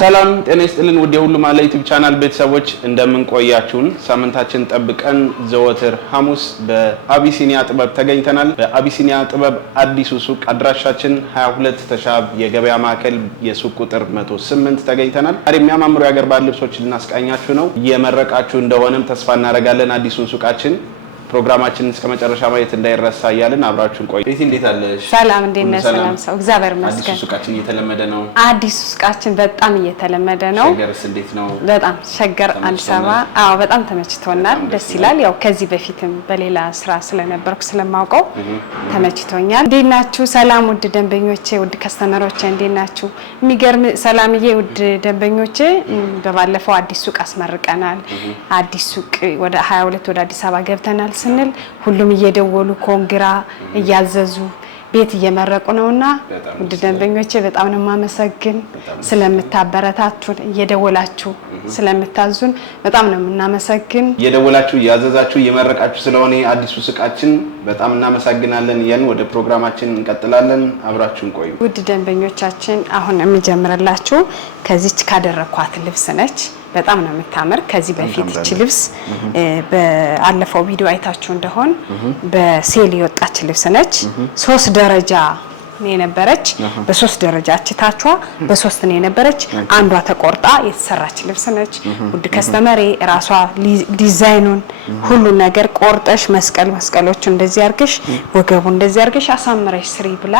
ሰላም ጤና ይስጥልን ወደ ሁሉ ማለ ዩቲዩብ ቻናል ቤተሰቦች እንደምን ቆያችሁን ሳምንታችን ጠብቀን ዘወትር ሐሙስ በአቢሲኒያ ጥበብ ተገኝተናል በአቢሲኒያ ጥበብ አዲሱ ሱቅ አድራሻችን 22 ተሻብ የገበያ ማዕከል የሱቅ ቁጥር 108 ተገኝተናል ዛሬ የሚያማምሩ ያገር ባህል ልብሶችን ልናስቃኛችሁ ነው እየመረቃችሁ እንደሆነም ተስፋ እናደርጋለን አዲሱን ሱቃችን ፕሮግራማችንን እስከ መጨረሻ ማየት እንዳይረሳ ያለን አብራችሁን ቆዩ ቤት እንዴት አለሽ ሰላም እንዴት ሰላም ሰው እግዚአብሔር ይመስገን አዲሱ ሱቃችን እየተለመደ ነው አዲሱ ሱቃችን በጣም እየተለመደ ነው ሸገርስ እንዴት ነው በጣም ሸገር አዲስ አበባ አዎ በጣም ተመችቶናል ደስ ይላል ያው ከዚህ በፊትም በሌላ ስራ ስለነበርኩ ስለማውቀው ተመችቶኛል እንዴት ናችሁ ሰላም ውድ ደንበኞቼ ውድ ከስተመሮቼ እንዴት ናችሁ የሚገርም ሰላምዬ ውድ ደንበኞቼ በባለፈው አዲስ ሱቅ አስመርቀናል አዲስ ሱቅ ወደ 22 ወደ አዲስ አበባ ገብተናል ስንል ሁሉም እየደወሉ ኮንግራ እያዘዙ ቤት እየመረቁ ነውና ውድ ደንበኞቼ በጣም ነው ማመሰግን ስለምታበረታቱን እየደወላችሁ ስለምታዙን በጣም ነው እናመሰግን እየደወላችሁ ያዘዛችሁ እየመረቃችሁ ስለሆነ አዲሱ ሱቃችን በጣም እናመሰግናለን ያን ወደ ፕሮግራማችን እንቀጥላለን አብራችሁን ቆዩ ውድ ደንበኞቻችን አሁን እንጀምራላችሁ ከዚች ካደረኳት ልብስ ነች በጣም ነው የምታምር ከዚህ በፊት እቺ ልብስ በአለፈው ቪዲዮ አይታችሁ እንደሆን በሴል የወጣች ልብስ ነች 3 ደረጃ ነው የነበረች በ3 ደረጃ አችታቿ በ3 ነው የነበረች አንዷ ተቆርጣ የተሰራች ልብስ ነች ውድ ከስተመሬ ራሷ ዲዛይኑን ሁሉ ነገር ቆርጠሽ መስቀሎቹ እንደዚህ አርገሽ ወገቡ እንደዚህ አርገሽ አሳምረሽ ስሪ ብላ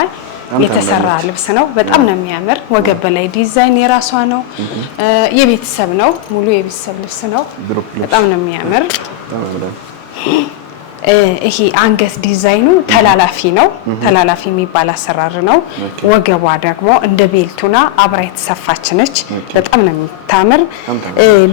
የተሰራ ልብስ ነው በጣም ነው የሚያምር ወገብ በላይ ዲዛይን የራሷ ነው የቤተሰብ ነው ሙሉ የቤተሰብ ልብስ ነው በጣም ነው የሚያምር ይሄ አንገት ዲዛይኑ ተላላፊ ነው ተላላፊ የሚባል አሰራር ነው ወገቧ ደግሞ እንደ ቤልቱና አብራ የተሰፋች ነች በጣም ነው የምታምር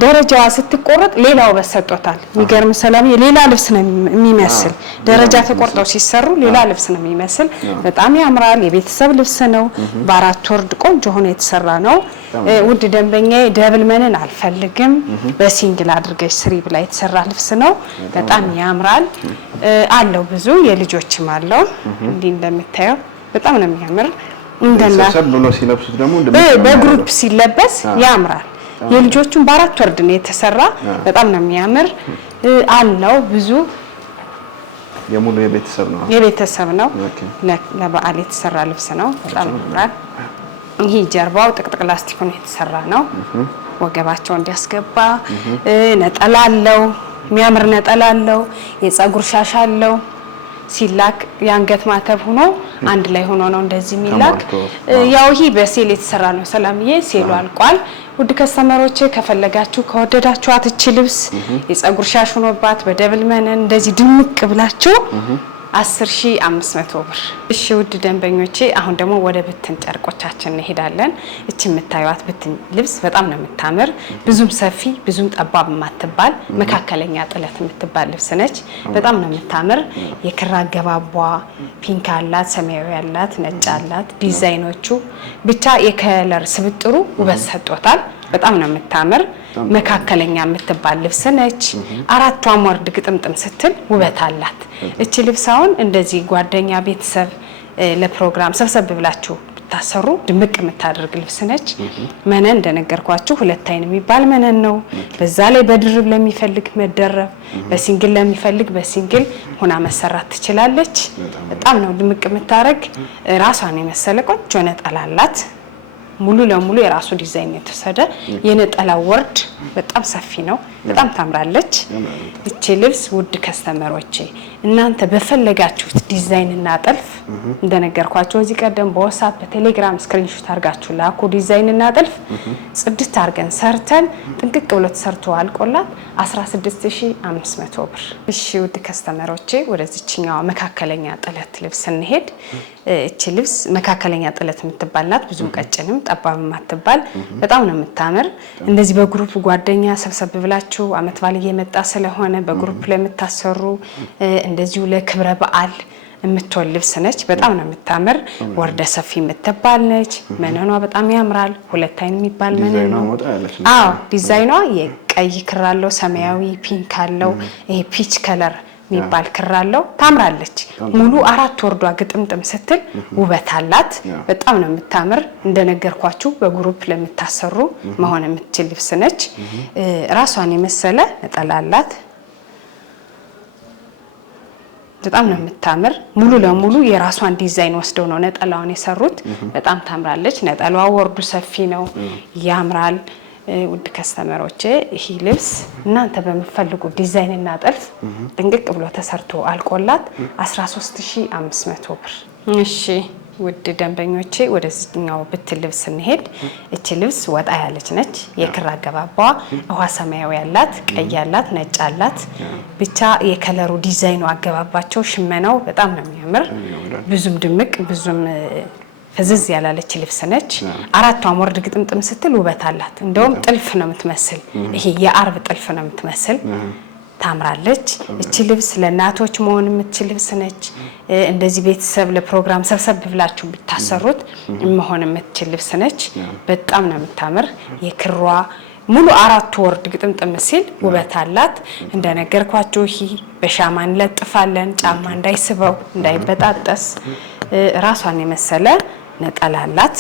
ደረጃዋ ስትቆረጥ ሌላው በሰጦታል የሚገርም ሰላም ሌላ ልብስ ነው የሚመስል ደረጃ ተቆርጠው ሲሰሩ ሌላ ልብስ ነው የሚመስል በጣም ያምራል የቤተሰብ ልብስ ነው በአራት ወርድ ቆንጆ ሆኖ የተሰራ ነው ውድ ደንበኛዬ ደብል መነን አልፈልግም በሲንግል አድርገሽ ስሪ ብላ የተሰራ ልብስ ነው በጣም ያምራል አለው ብዙ የልጆችም አለው እንዴ እንደምታየው በጣም ነው የሚያምር እንደና ሰብ ብሎ ሲለብሱት ደግሞ በግሩፕ ሲለበስ ያምራል የልጆቹን በአራት ወርድ ነው የተሰራ በጣም ነው የሚያምር አለው ብዙ የሙሉ የቤተሰብ ነው ለበዓል የተሰራ ልብስ ነው በጣም ያምራል ይሄ ጀርባው ጥቅጥቅ ላስቲክ ነው የተሰራ ነው ወገባቸው እንዲያስገባ ነጠላ አለው የሚያምር ነጠላ አለው የፀጉር ሻሽ አለው ሲላክ ያንገት ማተብ ሆኖ አንድ ላይ ሆኖ ነው እንደዚህ የሚላክ ያው ይሄ በሴል የተሰራ ነው ሰላምዬ ሴሉ አልቋል ውድ ከስተመሮቼ ከፈለጋችሁ ከወደዳችሁ አትቺ ልብስ የፀጉር ሻሽ ሆኖባት በደብል መነን እንደዚህ ድምቅ ብላችሁ 10500 ብር እሺ ውድ ደንበኞቼ አሁን ደግሞ ወደ ብትን ጨርቆቻችን እንሄዳለን እቺ የምታዩት ብትን ልብስ በጣም ነው የምታምር ብዙም ሰፊ ብዙም ጠባብ ማትባል መካከለኛ ጥለት የምትባል ልብስ ነች በጣም ነው የምታምር የክራ ገባቧ ፒንክ አላት ሰማያዊ አላት ነጭ አላት ዲዛይኖቹ ብቻ የከለር ስብጥሩ ውበት ሰጥቷል በጣም ነው የምታምር መካከለኛ የምትባል ልብስ ነች አራቷም ወርድ ግጥምጥም ስትል ውበት አላት እቺ ልብሳውን እንደዚህ ጓደኛ ቤተሰብ ለፕሮግራም ሰብሰብ ብላችሁ ታሰሩ ድምቅ የምታደርግ ልብስ ነች መነን እንደነገርኳችሁ ሁለት አይን የሚባል መነን ነው በዛ ላይ በድርብ ለሚፈልግ መደረብ በሲንግል ለሚፈልግ በሲንግል ሆና መሰራት ትችላለች በጣም ነው ድምቅ የምታረግ ራሷን የመሰለ ቆንጆ ነጠላ አላት ሙሉ ለሙሉ የራሱ ዲዛይን የተሰደ የነጠላ ወርድ በጣም ሰፊ ነው በጣም ታምራለች እቺ ልብስ ውድ ከስተመሮቼ እናንተ በፈለጋችሁት ዲዛይን እና ጥልፍ እንደነገርኳችሁ እዚህ ቀደም በWhatsApp በቴሌግራም ስክሪንሾት አርጋችሁ ላኩ ዲዛይን እና ጥልፍ ጽድት አርገን ሰርተን ጥንቅቅ ብሎ ተሰርቶ አልቆላት 16500 ብር እሺ ውድ ከስተመሮቼ ወደዚህኛው መካከለኛ ጥለት ልብስ እንሄድ እቺ ልብስ መካከለኛ ጥለት የምትባልናት ብዙ ቀጭንም ጠባብ ማትባል በጣም ነው የምታምር እንደዚህ በግሩፕ ጓደኛ ሰብሰብ ብላችሁ አመት ባል እየመጣ ስለሆነ በግሩፕ ለምታሰሩ እንደዚሁ ለክብረ በዓል የምትወል ልብስ ነች በጣም ነው የምታምር ወርደ ሰፊ የምትባል ነች መነኗ በጣም ያምራል ሁለት አይን የሚባል መነን ነው አዎ ዲዛይኗ የቀይ ክር አለው ሰማያዊ ፒንክ አለው ይሄ ፒች ከለር የሚባል ክር አለው ታምራለች ሙሉ 4 ወርዷ ግጥምጥም ስትል ውበት አላት በጣም ነው የምታምር እንደነገርኳችሁ በግሩፕ ለምታሰሩ መሆን የምትችል ልብስ ነች ራሷን የመሰለ ነጠላ አላት በጣም ነው የምታምር ሙሉ ለሙሉ የራሷን ዲዛይን ወስደው ነው ነጠላውን የሰሩት በጣም ታምራለች ነጠላዋ ወርዱ ሰፊ ነው ያምራል ውድ ከስተመሮቼ ይሄ ልብስ እናንተ በመፈልጉ ዲዛይን እና ጥልፍ ጥንቅቅ ብሎ ተሰርቶ አልቆላት 13500 ብር እሺ ውድ ደንበኞቼ ወደዚህኛው ብትል ልብስ እንሄድ እቺ ልብስ ወጣ ያለች ነች የክር አገባቧ ውሃ ሰማያዊ ያላት ቀይ ያላት ነጭ ያላት ብቻ የከለሩ ዲዛይኑ አገባባቸው ሽመናው በጣም ነው የሚያምር ብዙም ድምቅ ብዙም ፍዝዝ ያላለች ልብስ ነች አራቷም ወርድ ግጥምጥም ስትል ውበት አላት እንደውም ጥልፍ ነው የምትመስል ይሄ የአርብ ጥልፍ ነው የምትመስል ታምራለች እቺ ልብስ ለናቶች መሆን የምትችል ልብስ ነች እንደዚህ ቤተሰብ ለፕሮግራም ሰብሰብ ብላችሁ ብታሰሩት መሆን የምትችል ልብስ ነች በጣም ነው የምታምር የክሯ ሙሉ 4 ወርድ ግጥምጥም ሲል ውበት አላት እንደነገርኳችሁ ይሄ በሻማ እንለጥፋለን ጫማ እንዳይስበው እንዳይበጣጠስ ራሷን የመሰለ ነጠላ አላት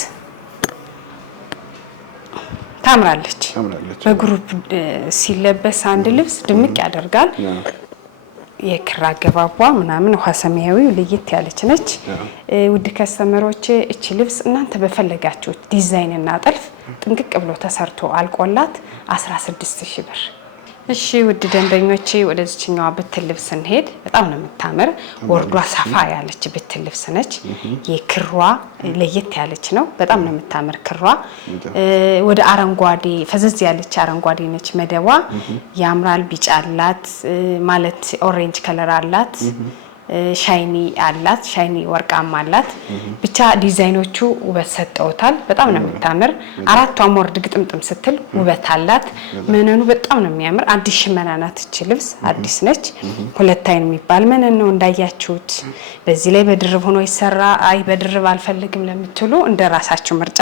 ታምራለች በግሩፕ ሲለበስ አንድ ልብስ ድምቅ ያደርጋል የክር አገባቧ ምናምን ውሃ ሰማያዊው ለየት ያለች ነች ውድ ከስተመሮቼ እቺ ልብስ እናንተ በፈለጋችሁት ዲዛይን እና ጥልፍ ጥንቅቅ ብሎ ተሰርቶ አልቆላት 16000 ብር እሺ ውድ ደንበኞቼ ወደዚህኛው ብትል ልብስ እንሄድ በጣም ነው የምታምር ወርዷ ሰፋ ያለች ብትል ልብስ ነች የክሯ ለየት ያለች ነው በጣም ነው የምታምር ክሯ ወደ አረንጓዴ ፈዘዝ ያለች አረንጓዴ ነች መደቧ ያምራል ቢጫ አላት ማለት ኦሬንጅ ከለር አላት ሻይኒ አላት ሻይኒ ወርቃማ አላት ብቻ ዲዛይኖቹ ውበት ሰጠውታል በጣም ነው የምታምር አራቷም ወርድ ግጥምጥም ስትል ውበት አላት መነኑ በጣም ነው የሚያምር አዲስ ሽመና ናት እቺ ልብስ አዲስ ነች ሁለት አይን የሚባል መነን ነው እንዳያችሁት በዚህ ላይ በድርብ ሆኖ ይሰራ አይ በድርብ አልፈልግም ለምትሉ እንደራሳችሁ ምርጫ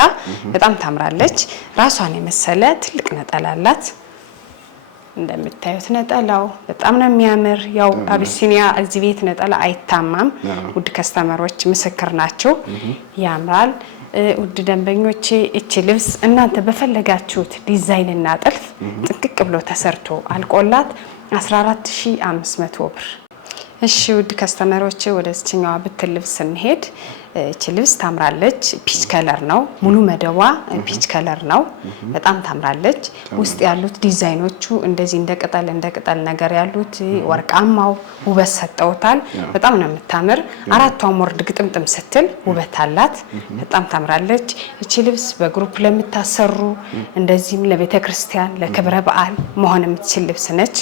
በጣም ታምራለች ራሷን የመሰለ ትልቅ ነጠላ አላት እንደምታዩት ነጠላው በጣም ነው የሚያምር ያው አቢሲኒያ እዚህ ቤት ነጠላ አይታማም ውድ ከስተመሮች ምስክር ናቸው ያምራል ውድ ደንበኞቼ እቺ ልብስ እናንተ በፈለጋችሁት ዲዛይን እና ጥልፍ ጥንቅቅ ብሎ ተሰርቶ አልቆላት 14500 ብር እሺ ውድ ከስተመሮቼ ወደዚህኛው ብትል ልብስ እንሄድ እቺ ልብስ ታምራለች ፒች ከለር ነው ሙሉ መደቧ ፒች ከለር ነው በጣም ታምራለች ውስጥ ያሉት ዲዛይኖቹ እንደዚህ እንደ ቅጠል ነገር ያሉት ወርቃማው ውበት ሰጠውታል በጣም ነው የምታምር አራቷም ወርድ ግጥምጥም ስትል ውበት አላት በጣም ታምራለች እቺ ልብስ በግሩፕ ለምታሰሩ እንደዚህም ለቤተክርስቲያን ለክብረ በዓል መሆን የምትችል ልብስ ነች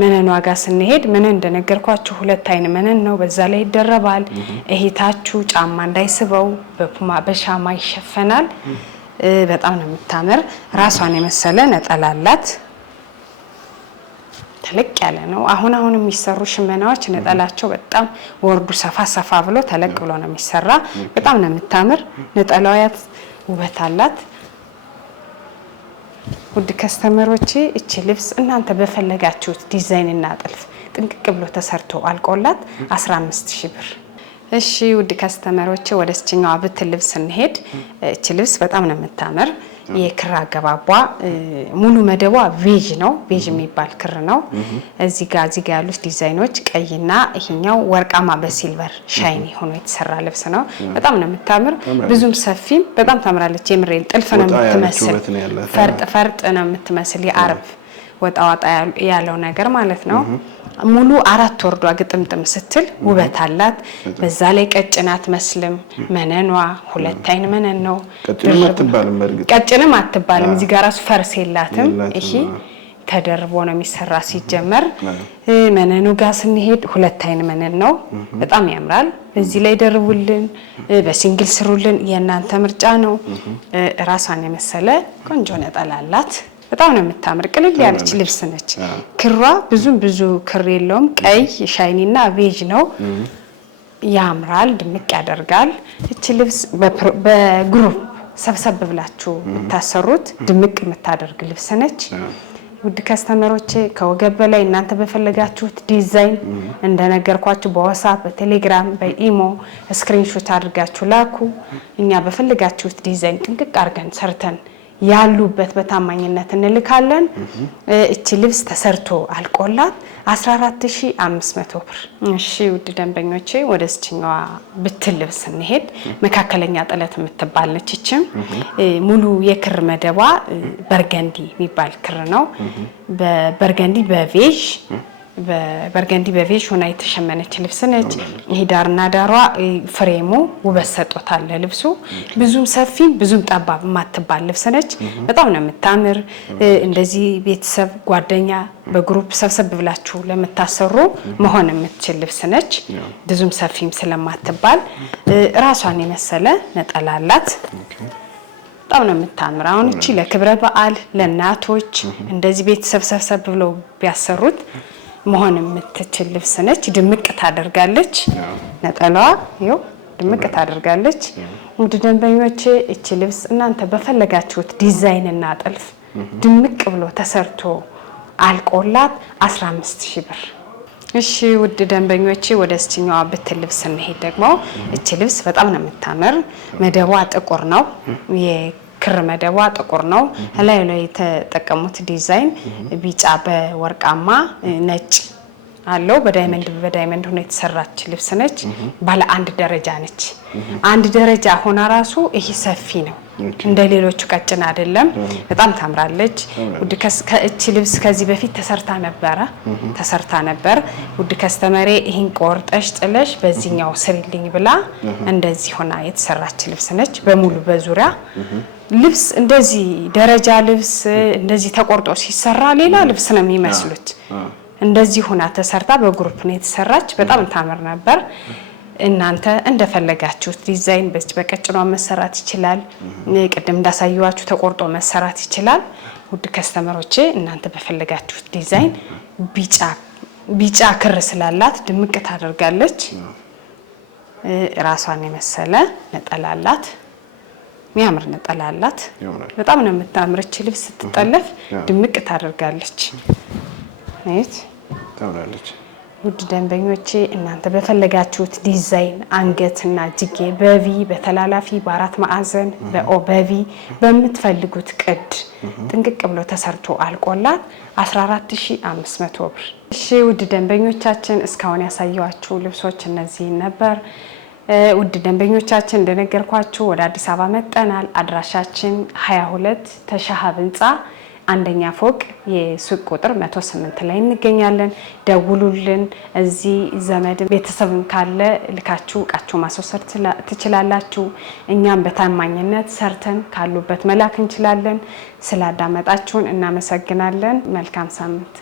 መነን ዋጋ ስንሄድ መነን እንደነገርኳችሁ ሁለት አይን መነን ነው በዛ ላይ ይደረባል እሂታችሁ ጫማ እንዳይስበው በፑማ በሻማ ይሸፈናል በጣም ነው የምታምር ራሷን የመሰለ ነጠላ አላት ተለቅ ያለ ነው አሁን የሚሰሩ ሽመናዎች ነጠላቸው በጣም ወርዱ ሰፋ ብሎ ተለቅ ብሎ ነው የሚሰራ በጣም ነው የምታምር ነጠላዋያት ውበት አላት ውድ ከስተመሮቼ እቺ ልብስ እናንተ በፈለጋችሁት ዲዛይን እና ጥልፍ ጥንቅቅ ብሎ ተሰርቶ አልቆላት 15000 ብር እሺ ውድ ከስተመሮቼ ወደዚህኛው ብትል ልብስ እንሄድ እቺ ልብስ በጣም ነው የምታምር የክር አገባቧ ሙሉ መደቧ ቬጅ ነው ቬጅ የሚባል ክር ነው እዚህ ጋር ያሉት ዲዛይኖች ቀይና ይሄኛው ወርቃማ በሲልቨር ሻይኒ ሆኖ የተሰራ ልብስ ነው በጣም ነው የምታምር ብዙም ሰፊም በጣም ታምራለች የምሬል ጥልፍ ነው የምትመስል ፈርጥ ነው የምትመስል የአርብ ወጣ ያለው ነገር ማለት ነው ሙሉ 4 ወርዷ ግጥምጥም ስትል ውበት አላት በዛ ላይ ቀጭናት መስልም መነኗ ሁለት አይን መነን ነው ቀጭንም አትባልም እዚህ ጋር ራሱ ፈርስ የላትም ይሄ ተደርቦ ነው የሚሰራ ሲጀመር መነኑ ጋር ስንሄድ ሁለት አይን መነን ነው በጣም ያምራል በዚህ ላይ ደርቡልን በሲንግል ስሩልን የናንተ ምርጫ ነው ራሷን የመሰለ ቆንጆ ነጠላ አላት በጣም ነው የምታምር ቅልል ያለች ልብስ ነች ክሯ ብዙ ክር የለውም ቀይ ሻይኒና ቬጅ ነው ያምራል ድምቅ ያደርጋል እቺ ልብስ በግሩፕ ሰብሰብ ብላችሁ ታሰሩት ድምቅ የምታደርግ ልብስ ነች ውድ ከስተመሮቼ ከወገብ በላይ እናንተ በፈለጋችሁት ዲዛይን እንደነገርኳችሁ በዋትስአፕ በቴሌግራም በኢሞ ስክሪንሾት አድርጋችሁ ላኩ። እኛ በፈለጋችሁት ዲዛይን ጥንቅቅ አድርገን ሰርተን ያሉበት በታማኝነት እንልካለን። እቺ ልብስ ተሰርቶ አልቆላት 14500 ብር። እሺ ውድ ደንበኞቼ ወደስችኛዋ ብትል ልብስ እንሄድ። መካከለኛ ጥለት የምትባለች እቺም ሙሉ የክር መደቧ በርገንዲ የሚባል ክር ነው። በበርገንዲ በቬጅ ሆና የተሸመነች ልብስ ነች። ይሄ ዳርና ዳሯ ፍሬሙ ውበት ሰጥቶታል ለልብሱ። ብዙም ሰፊ ብዙም ጠባብ የማትባል ልብስ ነች። በጣም ነው የምታምር። እንደዚህ ቤተሰብ ጓደኛ በግሩፕ ሰብሰብ ብላችሁ ለምታሰሩ መሆን የምትችል ልብስ ነች። ብዙም ሰፊም ስለማትባል ራሷን የመሰለ ነጠላ አላት። በጣም ነው የምታምር። አሁን እቺ ለክብረ በዓል ለእናቶች እንደዚህ ቤተሰብ ሰብሰብ ብለው ቢያሰሩት መሆን የምትችል ልብስ ነች። ድምቅ ታደርጋለች። ነጠላዋ ይኸው ድምቅ ታደርጋለች። ውድ ደንበኞቼ እቺ ልብስ እናንተ በፈለጋችሁት ዲዛይን እና ጥልፍ ድምቅ ብሎ ተሰርቶ አልቆላት 15000 ብር። እሺ ውድ ደንበኞቼ ወደስችኛዋ ብትል ልብስ እንሄድ። ደግሞ እቺ ልብስ በጣም ነው የምታምር። መደቧ ጥቁር ነው። ክር መደቧ ጥቁር ነው። ላይ የተጠቀሙት ዲዛይን ቢጫ በወርቃማ ነጭ አለው። በዳይመንድ ሆኖ የተሰራች ልብስ ነች። ባለ አንድ ደረጃ ነች። አንድ ደረጃ ሆና ራሱ ይሄ ሰፊ ነው። እንደ ሌሎቹ ቀጭን አይደለም። በጣም ታምራለች። ውድ ከእቺ ልብስ ከዚህ በፊት ተሰርታ ነበር። ውድ ከስተመሬ ይሄን ቆርጠሽ ጥለሽ በዚህኛው ስሪልኝ ብላ እንደዚህ ሆና የተሰራች ልብስ ነች። በሙሉ በዙሪያ ልብስ እንደዚህ ደረጃ ልብስ እንደዚህ ተቆርጦ ሲሰራ ሌላ ልብስ ነው የሚመስሉት። እንደዚህ ሆና ተሰርታ በግሩፕ ነው የተሰራች። በጣም ታምር ነበር። እናንተ እንደፈለጋችሁት ዲዛይን በቀጭኗ መሰራት ይችላል። ቅድም እንዳሳየዋችሁ ተቆርጦ መሰራት ይችላል። ውድ ከስተመሮቼ እናንተ በፈለጋችሁት ዲዛይን ቢጫ ክር ስላላት ድምቅ ታደርጋለች። ራሷን የመሰለ ነጠላ አላት። የሚያምር ነጠላ አላት። በጣም ነው የምታምርች ልብስ ስትጠለፍ ድምቅ ታደርጋለች። አይት ታውራለች። ውድ ደንበኞቼ እናንተ በፈለጋችሁት ዲዛይን አንገትና እጅጌ በቪ በተላላፊ በአራት ማዕዘን በኦበቪ በምትፈልጉት ቅድ ጥንቅቅ ብሎ ተሰርቶ አልቆላት 14500 ብር። እሺ ውድ ደንበኞቻችን እስካሁን ያሳየዋችሁ ልብሶች እነዚህ ነበር። ውድ ደንበኞቻችን እንደነገርኳችሁ ወደ አዲስ አበባ መጠናል። አድራሻችን 22 ተሻሃብ ህንጻ አንደኛ ፎቅ የሱቅ ቁጥር 108 ላይ እንገኛለን። ደውሉልን። እዚህ ዘመድ ቤተሰብም ካለ ልካችሁ እቃችሁ ማስወሰድ ትችላላችሁ። እኛም በታማኝነት ሰርተን ካሉበት መላክ እንችላለን። ስላዳመጣችሁን እናመሰግናለን። መልካም ሳምንት።